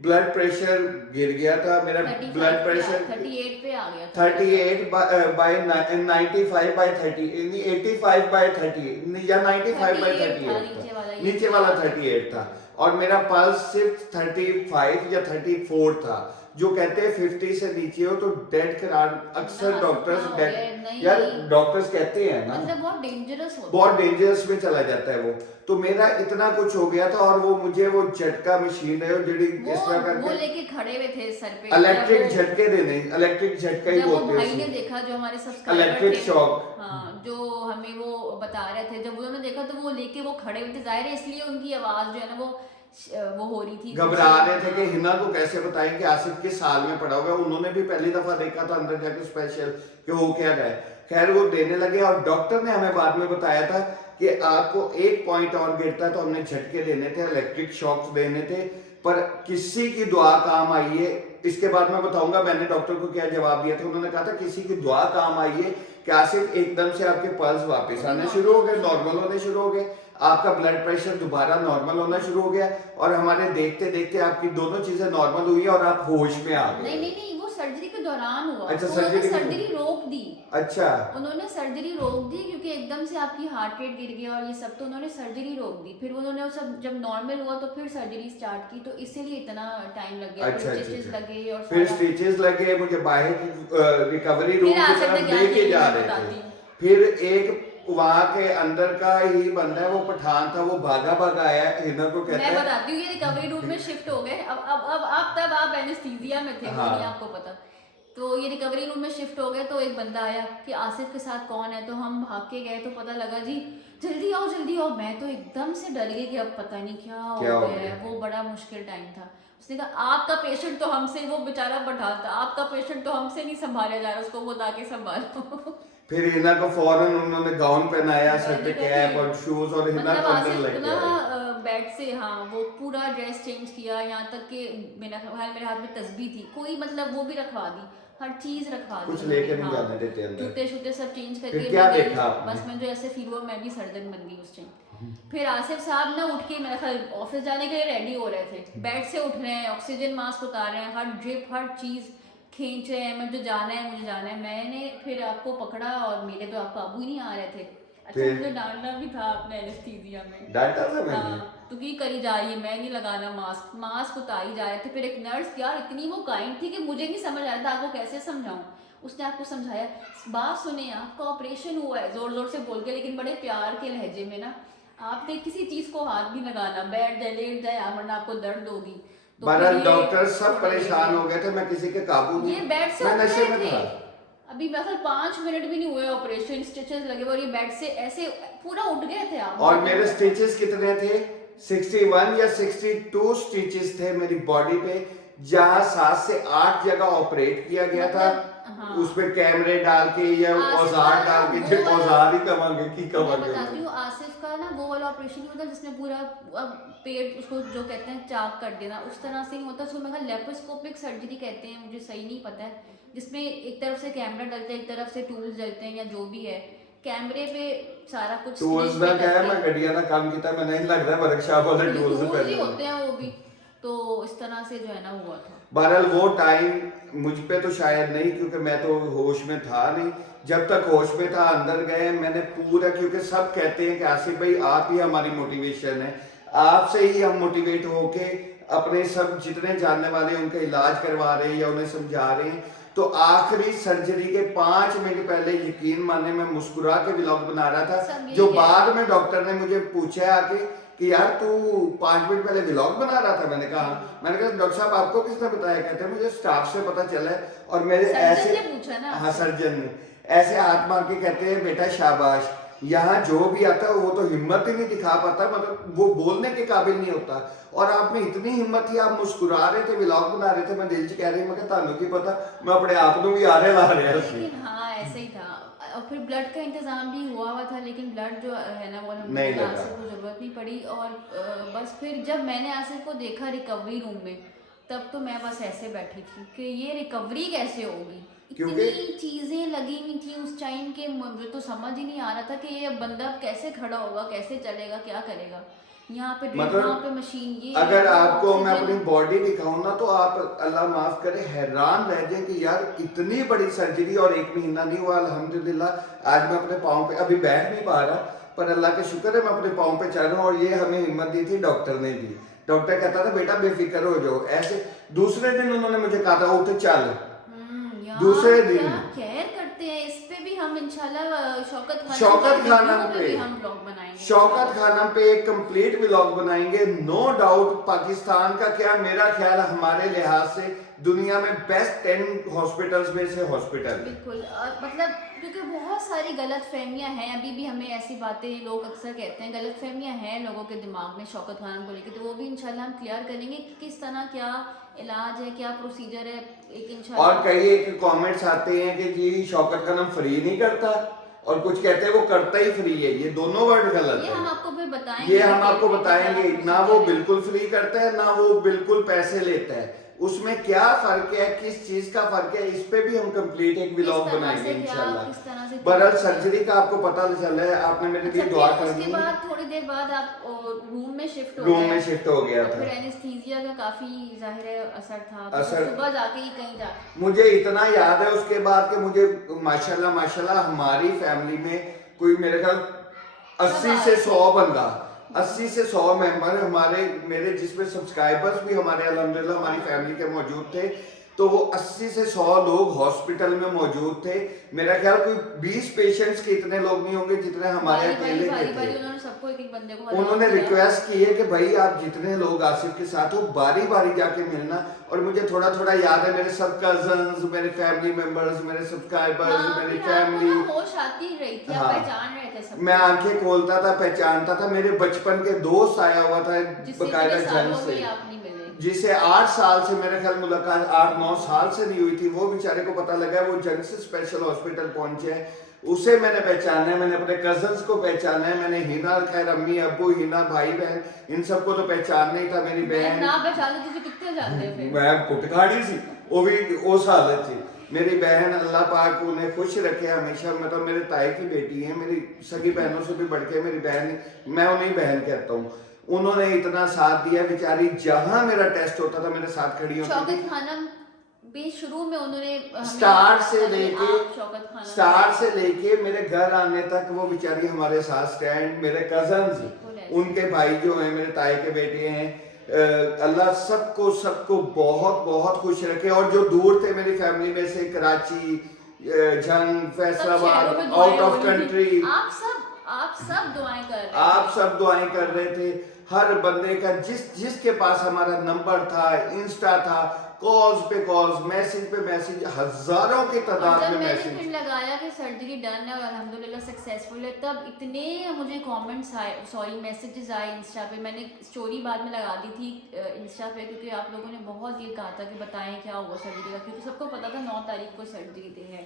ब्लड प्रेशर गिर गया था, मेरा ब्लड प्रेशर 38 पे आ गया, 38 बाय 95 बाय 30, 85 बाय 30 या 95 बाय 38, नीचे वाला 38 था, और मेरा पल्स सिर्फ 35 या 34 था। जो कहते हैं 50 से नीचे हो तो डेड करार, अक्सर डॉक्टर्स डेड, यार डॉक्टर्स कहते हैं ना, मतलब बहुत डेंजरस होता है, बहुत डेंजरस में चला जाता है वो। तो मेरा इतना कुछ हो गया था, और वो मुझे वो झटका मशीन है जो इस तरह वो करके लेके खड़े हुए थे सर पे, इलेक्ट्रिक झटके देने, इलेक्ट्रिक झटका ही बोलते हैं भाई ने देखा, जो हमारे सब्सक्राइबर इलेक्ट्रिक थे, शॉक, हाँ, जो हमें वो बता रहे थे, जब उन्होंने देखा तो वो लेके वो खड़े हुए थे, जाहिर है इसलिए उनकी आवाज जो है ना वो हो रही थी, घबरा रहे थे कि हिना को कैसे बताएं कि आसिफ के साल में पड़ा हुआ है। उन्होंने भी पहली दफा देखा था अंदर जाके स्पेशल कि हो क्या गया। खैर वो देने लगे, और डॉक्टर ने हमें बाद में बताया था कि आपको एक पॉइंट और गिरता तो हमने झटके देने थे, इलेक्ट्रिक शॉक्स देने थे, पर किसी की दुआ काम आई है। इसके बाद मैं बताऊंगा मैंने डॉक्टर को क्या जवाब दिया था। उन्होंने कहा था किसी की दुआ काम आई है कि आसिफ एकदम से आपके पल्स वापस आने शुरू हो गए, नॉर्मल होने शुरू हो गए, आपका ब्लड प्रेशर दोबारा नॉर्मल होना शुरू हो गया, और हमारे देखते देखते आपकी दोनों चीजें नॉर्मल हुई और आप होश में आ गए। नहीं, वो सर्जरी के दौरान हुआ। अच्छा, उन्होंने सर्जरी रोक दी। अच्छा, उन्होंने सर्जरी रोक दी क्योंकि एकदम से आपकी हार्ट रेट गिर गया और ये सब, तो उन्होंने सर्जरी रोक दी। फिर उन्होंने सब जब नॉर्मल हुआ तो फिर सर्जरी स्टार्ट की, तो इसीलिए इतना टाइम लग गया। अच्छा, स्टिचेस लगे और फिर स्टिचेस लगे, मुझे बाहर रिकवरी रूम की तरफ लेके जा रहे थे। फिर एक वहाँ के अंदर का ही बंदा है, वो पठान था, वो भागा भागा आया, हिना को कहता है, मैं बताती हूँ, ये रिकवरी रूम में शिफ्ट हो गए। अब तब आप एनेस्थीसिया में थे, हाँ। नहीं आपको पता। तो ये रिकवरी रूम में शिफ्ट हो गए, तो एक बंदा आया कि आसिफ के साथ कौन है, तो हम भाग के गए, तो पता लगा जी जल्दी आओ जल्दी आओ। मैं तो एकदम से डर गई कि अब पता नहीं क्या हो गया है। वो बड़ा मुश्किल टाइम था। उसने कहा आपका पेशेंट तो हमसे, वो बेचारा पठान था, आपका पेशेंट तो हमसे नहीं संभाला जा रहा, उसको वो ताकि संभालो। फिर हिना को फौरन उन्होंने गाउन पहनाया, सर पे कैप और शूज, और हिना को अंदर लेके आए। बेड से हाँ वो पूरा ड्रेस चेंज किया, यहाँ तक कि मेरे हाथ में तस्बीह थी, कोई मतलब वो भी रखवा दी, हर चीज रखवा दी, कुछ लेके नहीं जाने देते अंदर। जूते शूते सब चेंज फिर करके क्या मैंने- देखा आपने? बस मैं जो ऐसे फील हुआ मैं भी सर्जन बन गई उस टाइम। फिर आसिफ साहब ना उठ के मेरा ख्याल ऑफिस जाने के लिए रेडी हो रहे थे, बेड से उठ रहे हैं, ऑक्सीजन मास्क उतार रहे हैं, हर ड्रिप हर चीज खींच रहे हैं, मुझे जाना है। मैंने फिर आपको पकड़ा और मेरे तो आप काबू ही नहीं आ रहे थे। अच्छा फिर? मुझे डांटना भी था आपने एनेस्थीसिया में, डांटा था मैंने? हाँ, तो की करी जा रही है, मैं नहीं लगाना मास्क उतारी जा रहे थे। फिर एक नर्स यार इतनी वो काइंड थी कि मुझे नहीं समझ आ रहा था आपको कैसे समझाऊं। उसने आपको समझाया, बात सुने आपका ऑपरेशन हुआ है जोर जोर से बोल के, लेकिन बड़े प्यार के लहजे में ना, आपने किसी चीज को हाथ भी लगाना, बैठ जाए लेट जाए वरना आपको दर्द होगी। तो बहरहाल फिर ये डॉक्टर सब थोड़ा परेशान हो गए थे, मैं किसी के काबू ये नहीं, बेड से मैं उठ नशे रहे में थे, था। अभी बस 5 मिनट भी नहीं हुए ऑपरेशन, स्टिचेस लगे हुए और ये बेड से ऐसे पूरा उठ गए थे आप। और मेरे स्टिचेस कितने थे? 61 या 62 स्टिचेस थे मेरी बॉडी पे, जहाँ 7 से 8 जगह ऑपरेट किया गया था। हाँ। उसमें कैमरे डाल के या औजार डाल के, जो औजार ही कमांगे की मैं कमांगे। बताती हूँ आसिफ का ना वो वाला ऑपरेशन नहीं होता जिसमें पूरा पेट उसको जो कहते हैं चाक कर देना, उस तरह से नहीं होता, उसको मेरे लेप्रोस्कोपिक सर्जरी कहते हैं, मुझे सही नहीं पता है, जिसमें एक तरफ से कैमरा डलता है एक तरफ से टूल्स डलते हैं या जो भी है, कैमरे पे सारा कुछ टूल्स screen ना पे क्या है, करके- मैं गड्डिया ना काम किया, मैं नहीं लग रहा वर्कशॉप वाले ये टूल्स tools ही पे। होते हैं वो भी, तो इस तरह से जो है ना हुआ था। बहरहाल वो टाइम मुझ पे तो शायद नहीं, क्योंकि मैं तो होश में था नहीं। जब तक होश में था अंदर गए मैंने पूरा, क्योंकि सब कहते हैं कि आसिफ भाई आप ही हमारी मोटिवेशन है, आपसे ही हम मोटिवेट होके अपने सब जितने जानने वाले उनका इलाज करवा रहे हैं या उन्हें समझा रहे हैं। तो आखिरी सर्जरी के 5 मिनट पहले यकीन माने मैं मुस्कुरा के व्लॉग बना रहा था, सब जो यही बाद में डॉक्टर ने मुझे पूछा आके कि यार तू 5 मिनट पहले व्लॉग बना रहा था। मैंने कहा मैंने कहा डॉक्टर साहब आपको किसने बताया? कहते हैं मुझे स्टाफ से पता चला है। और मेरे सर्जन ऐसे ने पूछा ना हाँ सर्जन ने ऐसे हाथ मार के कहते हैं बेटा शाबाश, यहाँ जो भी आता है वो तो हिम्मत ही नहीं दिखा पाता, मतलब वो बोलने के काबिल नहीं होता, और आप में इतनी हिम्मत थी, आप मुस्कुरा रहे थे, व्लॉग बना रहे थे। मैं दिल से कह रही मैं तानू की पता, मैं अपने आप को भी आ रहे ला रहा सी। लेकिन हाँ ऐसे ही था। और फिर ब्लड का इंतजाम भी हुआ था, लेकिन ब्लड जो है ना वो नहीं लगा। आसिफ को जरूरत नहीं पड़ी। और बस फिर जब मैंने आसिफ को देखा रिकवरी रूम में, तब तो मैं बस ऐसे बैठी थी कि ये रिकवरी कैसे होगी, क्योंकि- इतनी चीजें लगी हुई थी उस टाइम के, मुझे तो समझ ही नहीं आ रहा था कि ये बंदा कैसे खड़ा होगा, कैसे चलेगा, क्या करेगा। यहाँ पे मतलब यहाँ पे मशीन, ये अगर आपको मैं ऑक्सीजन- अपनी बॉडी दिखाऊं ना, तो आप अल्लाह माफ करे हैरान रह जाए कि यार इतनी बड़ी सर्जरी और 1 महीना नहीं हुआ। अल्हम्दुलिल्लाह आज मैं अपने पाँव पे अभी बैठ नहीं पा रहा, पर अल्लाह का शुक्र है मैं अपने पाँव पे चल रहा हूँ। और ये हमें हिम्मत दी थी डॉक्टर ने दी। डॉक्टर कहता था बेटा बेफिक्र हो जाओ। ऐसे दूसरे दिन उन्होंने मुझे कहा था उठ चल, यार, दूसरे दिन क्या केयर करते हैं। इस पे भी हम इंशाल्लाह शौकत शौकत खानम पे पे भी हम ब्लॉग बनाएंगे। शौकत खानम पे एक कंप्लीट व्लॉग बनाएंगे। नो डाउट पाकिस्तान का क्या, मेरा ख्याल हमारे लिहाज से दुनिया में बेस्ट 10 हॉस्पिटल्स में से हॉस्पिटल। बिल्कुल। और मतलब क्योंकि बहुत सारी गलत फहमियाँ हैं, अभी भी हमें ऐसी बातें लोग अक्सर कहते हैं, गलत फहमियाँ हैं लोगों के दिमाग में शौकत खानम को लेकर, तो वो भी इंशाल्लाह हम क्लियर करेंगे कि किस तरह क्या इलाज है, क्या प्रोसीजर है। एक इंशाल्लाह और कई एक कमेंट्स आते हैं कि जी शौकत खानम फ्री नहीं करता, और कुछ कहते हैं वो करता ही फ्री है। ये दोनों वर्ड गलत ये हम है। आपको फिर बताएंगे, ये हम आपको कि बताएंगे, किस तरह ना वो procedure है। बिल्कुल फ्री करता है ना वो बिल्कुल पैसे लेता है। उसमें क्या फर्क है, किस चीज का फर्क है, इस पे भी हम कंप्लीट एक व्लॉग तरह बनाएंगे से क्या, इंशाल्लाह। किस तरह से बहरहाल सर्जरी का आपको पता चला है, आपने मेरे लिए अच्छा, दुआ फिर करनी उसके है। बाद थोड़ी देर बाद आप रूम में शिफ्ट हो रूम गए। में शिफ्ट हो गया और था। फिर एनेस्थीसिया का काफी जाहिर है असर था, तो असर- सुबह जाके ही कहीं जा मुझे इतना याद है उसके बाद कि मुझे माशाल्लाह माशाल्लाह हमारी फैमिली में कोई मेरे ख्याल 80 से 100 बंदा, 80 से 100 मेंबर हमारे, मेरे जिसमें सब्सक्राइबर्स भी हमारे अल्हम्दुलिल्लाह हमारी फैमिली के मौजूद थे। तो वो 80 से 100 लोग हॉस्पिटल में मौजूद थे। मेरा ख्याल कोई 20 पेशेंट्स के इतने लोग नहीं होंगे जितने हमारे अकेले के थे। उन्होंने सबको एक एक बंदे को उन्होंने रिक्वेस्ट की है कि भाई आप जितने लोग आसिफ के साथ हो बारी बारी जाके मिलना। और मुझे थोड़ा थोड़ा याद है, मेरे सब कजन्स, मेरे फैमिली मेंबर्स, मेरे सब्सक्राइबर्स, मेरी फैमिली, होश आती रही थी, आप हाँ। पहचान रहे थे सब। मैं आंखें खोलता था, पहचानता था। मेरे बचपन के दोस्त आया हुआ था जिससे बकायदा इतने जंग सालों से, में आप नहीं मिले। जिसे 8 साल से मेरे ख्याल मुलाकात 8-9 साल से नहीं हुई थी, वो बेचारे को पता लगा वो जंग से स्पेशल हॉस्पिटल पहुंचे हैं। उसे मैंने पहचाना है, मैंने अपने कजन्स को पहचाना है, मैंने हिना, खैर अम्मी अब्बू, हिना भाई बहन, इन सबको तो पहचान नहीं था। मेरी बहन ना पहचानते तुझे कितने जानते हैं फिर? मैं कुटखाड़ी सी वो भी उस हालत थी। मेरी बहन अल्लाह पाक उन्हें खुश रखे हमेशा, मतलब मेरे ताए की बेटी है, मेरी सगी बहनों से भी बढ़ के मेरी बहन, मैं उन्हें बहन कहता हूँ। उन्होंने इतना साथ दिया बेचारी, जहां मेरा टेस्ट होता था मेरे साथ खड़ी होती थी। शौकत खानम भी शुरू में उन्होंने स्टार से लेके लेके मेरे घर आने तक वो बेचारी हमारे साथ स्टैंड। मेरे कजन्स, उनके भाई जो हैं मेरे ताए के बेटे हैं, अल्लाह सबको बहुत बहुत खुश रखे। और जो दूर थे मेरी फैमिली में से, कराची, जंग, फैसलाबाद, आउट ऑफ कंट्री, आप सब दुआएं कर रहे थे। आप सब दुआएं कर रहे थे। हर बंदे का जिसके पास हमारा नंबर था, इंस्टा था, कॉल्स पे कॉल्स, मैसेज पे मैसेज, हजारों की तादाद में मैसेज। मैंने लगाया कि सर्जरी डन है और अल्हम्दुलिल्लाह सक्सेसफुल है, तब इतने मुझे कमेंट्स आए, सॉरी मैसेजेस आए इंस्टा पे। मैंने स्टोरी बाद में लगा दी थी इंस्टा पे, क्योंकि आप लोगों ने बहुत ये कहा था कि बताएं क्या हुआ सर्जरी का, क्योंकि सबको पता था 9 तारीख को सर्जरी डे है।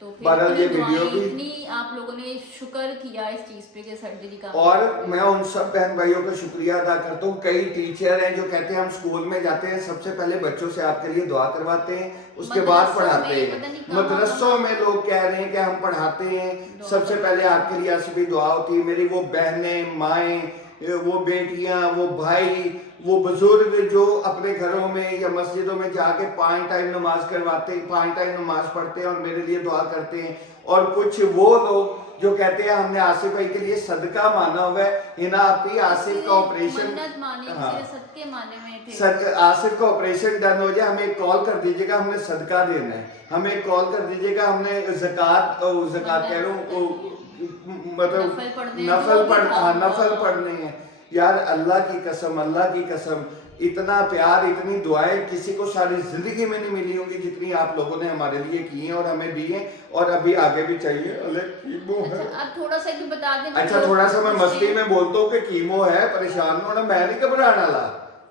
तो फिर ये वीडियो भी इतनी आप लोगों ने शुक्र किया इस चीज पे कि सर्जरी का। और मैं उन सब बहन भाइयों का शुक्रिया अदा करता हूँ। कई टीचर हैं जो कहते हैं हम स्कूल में जाते हैं, सबसे पहले बच्चों से आपके लिए दुआ करवाते हैं, उसके बाद पढ़ाते हैं। मदरसों में लोग कह रहे हैं कि हम पढ़ाते हैं, सबसे पहले आपके लिए आसिफी दुआ होती है। मेरी वो बहनें, माएँ, वो बेटियां, वो भाई, वो बुजुर्ग जो अपने घरों में या मस्जिदों में जाके 5 टाइम नमाज करवाते हैं, 5 टाइम नमाज पढ़ते हैं और मेरे लिए दुआ करते हैं। और कुछ वो लोग जो कहते हैं हमने आसिफ भाई के लिए सदका माना हुआ है, हिना आपी आसिफ का ऑपरेशन, आसिफ का ऑपरेशन डन हो जाए, हमें एक कॉल कर दीजिएगा, हमने सदका देना है, हमें एक कॉल कर दीजिएगा, हमने ज़कात कह रहा हूँ, मतलब नफल पढ़ने हैं। यार अल्लाह की कसम इतना प्यार, इतनी दुआएं किसी को सारी जिंदगी में नहीं मिली होंगी जितनी आप लोगों ने हमारे लिए की हैं और हमें दी हैं, और अभी आगे भी चाहिए। अब थोड़ा सा भी बता दें। अच्छा थोड़ा सा मैं मस्ती में बोलता हूँ कि कीमो है, परेशान होना, मैं नहीं घबराने वाला।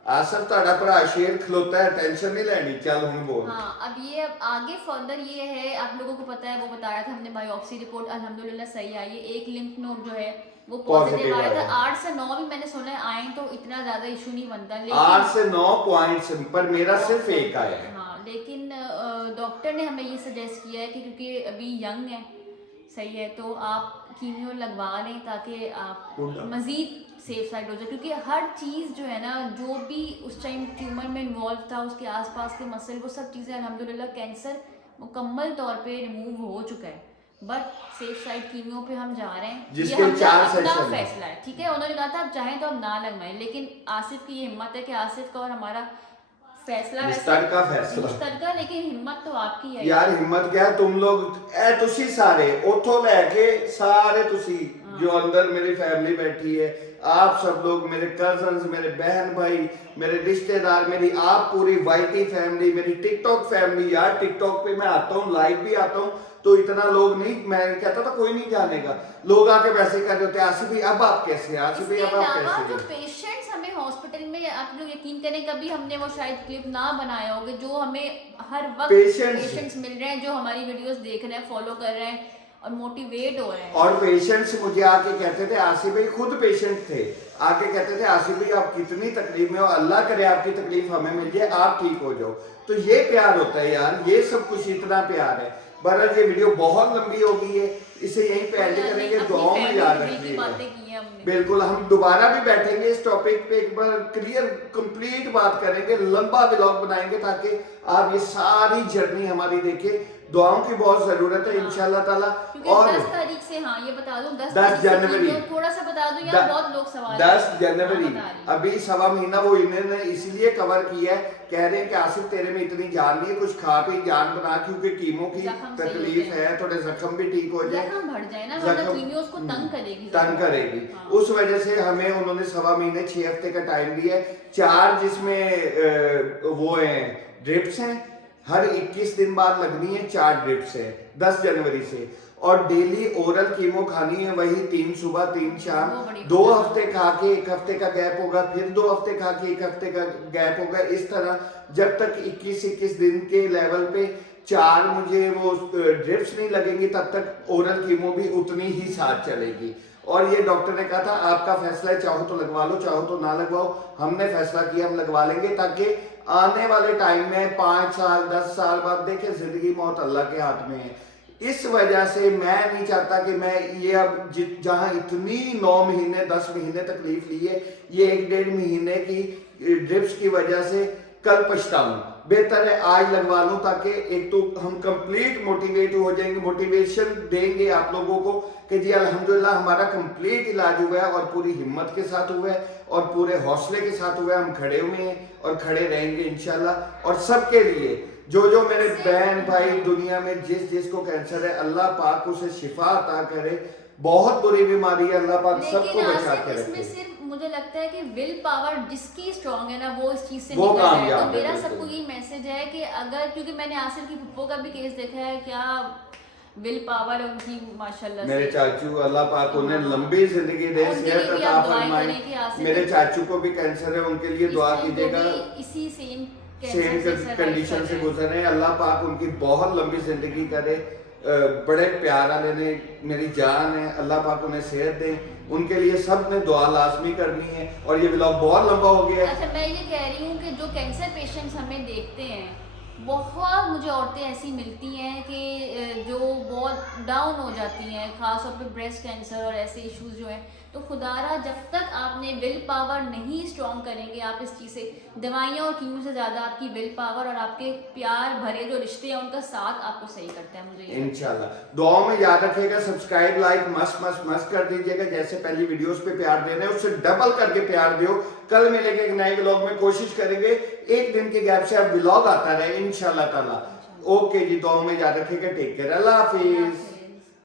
आसफ ताड़ा भरा शेर खलोता है, टेंशन नहीं लेनी, चल हम बोल। हाँ, अब ये आगे फर्दर ये है, आप लोगों को पता है, वो बताया था हमने, बायोप्सी रिपोर्ट अल्हम्दुलिल्लाह सही आई है। एक लिम्फ नोड जो है वो पॉजिटिव आया था। 8 से 9 भी मैंने सुना है आए, तो इतना ज्यादा इशू नहीं बनता, लेकिन 8 से 9 पॉइंट्स पर मेरा सिर्फ एक आया है। हाँ, लेकिन डॉक्टर ने हमें ये सजेस्ट किया है कि क्योंकि अभी यंग है, सही है, तो आप कीमियो लगवा लें ताकि आप मजीद सेफ साइड हो जाए, क्योंकि हर चीज़ जो है ना, जो भी उस टाइम ट्यूमर में इन्वॉल्व था, उसके आसपास के मसल, वो सब चीज़ें अल्हम्दुलिल्लाह कैंसर मुकम्मल तौर पे रिमूव हो चुका है। बट सेफ साइड कीमियो पे हम जा रहे हैं, जिसके ये 4 अपना सेशन फैसला है, ठीक है। उन्होंने कहा था आप चाहें तो आप ना लगवाएं, लेकिन आसिफ की ये हिम्मत है कि आसिफ का और हमारा फैसला फैसला, लेकिन हिम्मत तो आपकी है यार। हिम्मत क्या है, तुम लोग तुसी सारे उठो लैके सारे तुसी जो अंदर मेरी फैमिली बैठी है, आप सब लोग, मेरे कजन्स, मेरे बहन भाई, मेरे रिश्तेदार, मेरी आप पूरी वाईटी फैमिली, मेरी टिकटॉक फैमिली। यार टिकटॉक पे मैं आता हूँ, लाइव भी आता हूँ, तो इतना लोग नहीं, मैं कहता था कोई नहीं जानेगा, लोग आके वैसे कर देते हैं, आसिफ भाई अब आप कैसे हैं, आसिफ भाई अब आप कैसे हैं। जो पेशेंट्स हमें हॉस्पिटल में, आप लोग यकीन करें कभी हमने वो शायद क्लिप ना बनाया होगा, जो हमें हर वक्त पेशेंट्स मिल रहे हैं, जो हमारी वीडियोस देख रहे हैं, फॉलो कर रहे हैं और मोटिवेट हो रहे हैं। और पेशेंट्स मुझे आके कहते थे, आसिफ भाई खुद पेशेंट थे, आके कहते थे आसिफ भाई आप कितनी तकलीफ में हो, अल्लाह करे आपकी तकलीफ हमें मिल जाए, आप ठीक हो जाओ। तो ये प्यार होता है यार, ये सब कुछ इतना प्यार है। बहरहाल ये वीडियो बहुत लंबी हो गई है, इसे यहीं पे एंड करेंगे, दुआओं में याद रखिएगा। बिल्कुल, हम दोबारा भी बैठेंगे इस टॉपिक पे, एक बार क्लियर कंप्लीट बात करेंगे, लंबा व्लॉग बनाएंगे ताकि आप ये सारी जर्नी हमारी देखें। दुआओं की बहुत जरूरत है इंशाल्लाह ताला। और 10 तारीख से, हाँ ये बता दूं, 10 जनवरी, थोड़ा सा बता दूं यार, बहुत लोग सवाल 10 जनवरी, अभी 1.25 महीना वो इन्होंने इसलिए कवर किया है, कह रहे हैं कि आसिफ तेरे में इतनी जान नहीं है, कुछ खा पी जान बना, क्योंकि कीमो की तकलीफ है, थोड़े जख्म भी ठीक हो जाए, जख्म बढ़ जाए ना, वरना कीमो उसको तंग करेगी। उस वजह से हमें उन्होंने 1.25 महीने 6 हफ्ते का टाइम दिया है, 4 जिसमें वो है ड्रिप्स हैं, हर 21 दिन बाद लगनी है, 4 ड्रिप्स है 10 जनवरी से। और डेली ओरल कीमो खानी है, वही 3 सुबह 3 शाम, वो बड़ी 2 हफ्ते खा के 1 हफ्ते का गैप होगा, फिर 2 हफ्ते खा के 1 हफ्ते का गैप होगा। इस तरह जब तक 21 दिन के लेवल पे 4 मुझे वो ड्रिप्स नहीं लगेंगी, तब तक ओरल कीमो भी उतनी ही साथ चलेगी। और ये डॉक्टर ने कहा था आपका फैसला है, चाहो तो लगवा लो, चाहो तो ना लगवाओ। हमने फैसला किया हम लगवा लेंगे, ताकि आने वाले टाइम में 5 साल 10 साल बाद देखें, जिंदगी मौत अल्लाह के हाथ में है। इस वजह से मैं नहीं चाहता कि मैं ये अब जहां इतनी 9 महीने 10 महीने तकलीफ ली है, ये 1-1.5 महीने की ड्रिप्स की वजह से कल पछताऊं। बेहतर है आज लगवा लूं, ताकि एक तो हम कंप्लीट मोटिवेट हो जाएंगे, मोटिवेशन देंगे आप लोगों को कि जी अल्हम्दुलिल्लाह हमारा कंप्लीट इलाज हुआ है, और पूरी हिम्मत के साथ हुआ है, और पूरे हौसले के साथ हुआ है। हम खड़े हुए हैं और खड़े रहेंगे इंशाल्लाह। और सबके लिए जो मेरे बहन भाई दुनिया में जिस को कैंसर है, अल्लाह पाक उसे शिफा अता करे। बहुत बुरी बीमारी है, अल्लाह पाक सबको बचा के रखे। सिर्फ मुझे लगता है कि विल पावर जिसकी स्ट्रांग है ना, वो इस चीज से वो निकल जाए। कामयाब तो है, मेरा बिल्कुल। सबको ये मैसेज है कि अगर, क्योंकि मैंने आसिर की पुप्पो का भी केस देखा है, क्या विल पावर उनकी माशाल्लाह मेरे से। चाचू अल्लाह पाक उन्हें लंबी जिंदगी दे, उनके सेहत लिए भी अता आप दुआएं फरमाए। करें कि आसिफ मेरे को- चाचू को भी कैंसर है, उनके लिए दुआ इस टाइम को कीजिएगा। भी इसी सेम सेम कंडीशन से गुजर रहे हैं, अल्लाह पाक उनकी बहुत लंबी जिंदगी करे। बड़े प्यार वाले ने, मेरी जान है, अल्लाह पाक उन्हें सेहत दे। उनके लिए सब ने दुआ लाजमी करनी है। और ये व्लॉग बहुत लंबा हो गया है। अच्छा, मैं ये कह रही हूँ कि जो कैंसर पेशेंट्स हमें देखते हैं, बहुत मुझे औरतें ऐसी मिलती हैं कि जो बहुत डाउन हो जाती हैं, खास तौर पे ब्रेस्ट कैंसर और ऐसे इश्यूज जो हैं। तो खुदारा जब तक आपने विल पावर नहीं स्ट्रॉन्ग करेंगे, आप इस चीज़ से, दवाइयों और कीमों से ज़्यादा आपकी विल पावर और आपके प्यार भरे जो रिश्ते हैं उनका साथ आपको सही करता है। मुझे ये इंशाल्लाह दुआओं में याद रखिएगा, सब्सक्राइब लाइक मस्त कर दीजिएगा। जैसे पहली वीडियोस पे प्यार दे रहे हैं, उससे डबल करके प्यार दियो। कल मिलेंगे एक नए व्लॉग में, कोशिश करेंगे 1 दिन के गैप से अब व्लॉग आता रहे इंशाल्लाह ताला। ओके जी, दुआओं में याद रखिएगा। टेक केयर, अल्लाह हाफिज।